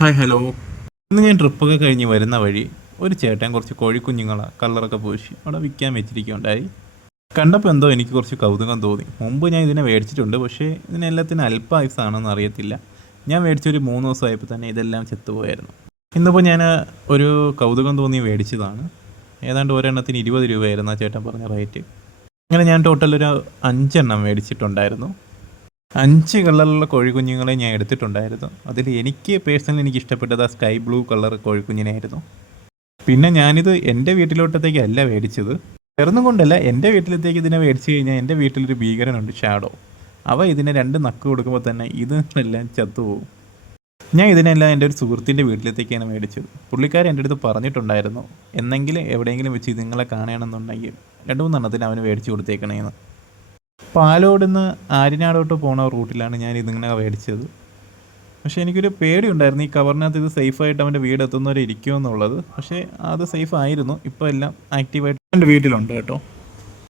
Hi hello. ഇന്ന് ഞാൻ ട്രിപ്പൊക്കെ കഴിഞ്ഞ് വരുന്ന വഴി ഒരു ചേട്ടൻ കുറച്ച് കോഴിക്കുഞ്ഞുങ്ങളെ കളറൊക്കെ പൂശി അവിടെ വിൽക്കാൻ വെച്ചിരിക്കുകയുണ്ടായി. കണ്ടപ്പോൾ എന്തോ എനിക്ക് കുറച്ച് കൗതുകം തോന്നി. മുമ്പ് ഞാൻ ഇതിനെ മേടിച്ചിട്ടുണ്ട്, പക്ഷേ ഇതിനെല്ലാത്തിനും അല്പ ആയുസാണെന്ന് അറിയത്തില്ല. ഞാൻ മേടിച്ചൊരു 3 ദിവസമായപ്പോൾ തന്നെ ഇതെല്ലാം ചെത്തുപോയായിരുന്നു. ഇന്നിപ്പോൾ ഞാൻ ഒരു കൗതുകം തോന്നി മേടിച്ചതാണ്. ഏതാണ്ട് ഒരെണ്ണത്തിന് 20 രൂപയായിരുന്നു ആ ചേട്ടൻ പറഞ്ഞ റേറ്റ്. അങ്ങനെ ഞാൻ ടോട്ടൽ ഒരു 5 എണ്ണം മേടിച്ചിട്ടുണ്ടായിരുന്നു. 5 കളറിലുള്ള കോഴിക്കുഞ്ഞുങ്ങളെ ഞാൻ എടുത്തിട്ടുണ്ടായിരുന്നു. അതിൽ എനിക്ക് പേഴ്സണലി എനിക്ക് ഇഷ്ടപ്പെട്ടത് ആ സ്കൈ ബ്ലൂ കളർ കോഴിക്കുഞ്ഞിനായിരുന്നു. പിന്നെ ഞാനിത് എൻ്റെ വീട്ടിലോട്ടത്തേക്കല്ല മേടിച്ചത്. വേറൊന്നും കൊണ്ടല്ല, എൻ്റെ വീട്ടിലത്തേക്ക് ഇതിനെ മേടിച്ച് കഴിഞ്ഞാൽ എൻ്റെ വീട്ടിലൊരു ഭീകരനുണ്ട്, ഷാഡോ. അവ ഇതിനെ 2 നക്ക് കൊടുക്കുമ്പോൾ തന്നെ ഇതെല്ലാം ചത്തുപോകും. ഞാൻ ഇതിനെല്ലാം എൻ്റെ ഒരു സുഹൃത്തിൻ്റെ വീട്ടിലത്തേക്കാണ് മേടിച്ചത്. പുള്ളിക്കാരൻ എൻ്റെ അടുത്ത് പറഞ്ഞിട്ടുണ്ടായിരുന്നു, എന്നെങ്കിലും എവിടെയെങ്കിലും വെച്ച് ഇതുങ്ങളെ കാണണമെന്നുണ്ടെങ്കിൽ 2-3 എണ്ണത്തിന് അവന് മേടിച്ച് കൊടുത്തേക്കണേന്ന്. പാലോടുന്ന് ആര്യനാടോട്ട് പോണ റൂട്ടിലാണ് ഞാൻ ഇതിങ്ങനെ മേടിച്ചത്. പക്ഷേ എനിക്കൊരു പേടിയുണ്ടായിരുന്നു, ഈ കവറിനകത്ത് ഇത് സേഫായിട്ട് അവൻ്റെ വീട് എത്തുന്നവരെ ഇരിക്കുമെന്നുള്ളത്. പക്ഷേ അത് സേഫ് ആയിരുന്നു. ഇപ്പോൾ എല്ലാം ആക്റ്റീവായിട്ട് എൻ്റെ വീട്ടിലുണ്ട് കേട്ടോ.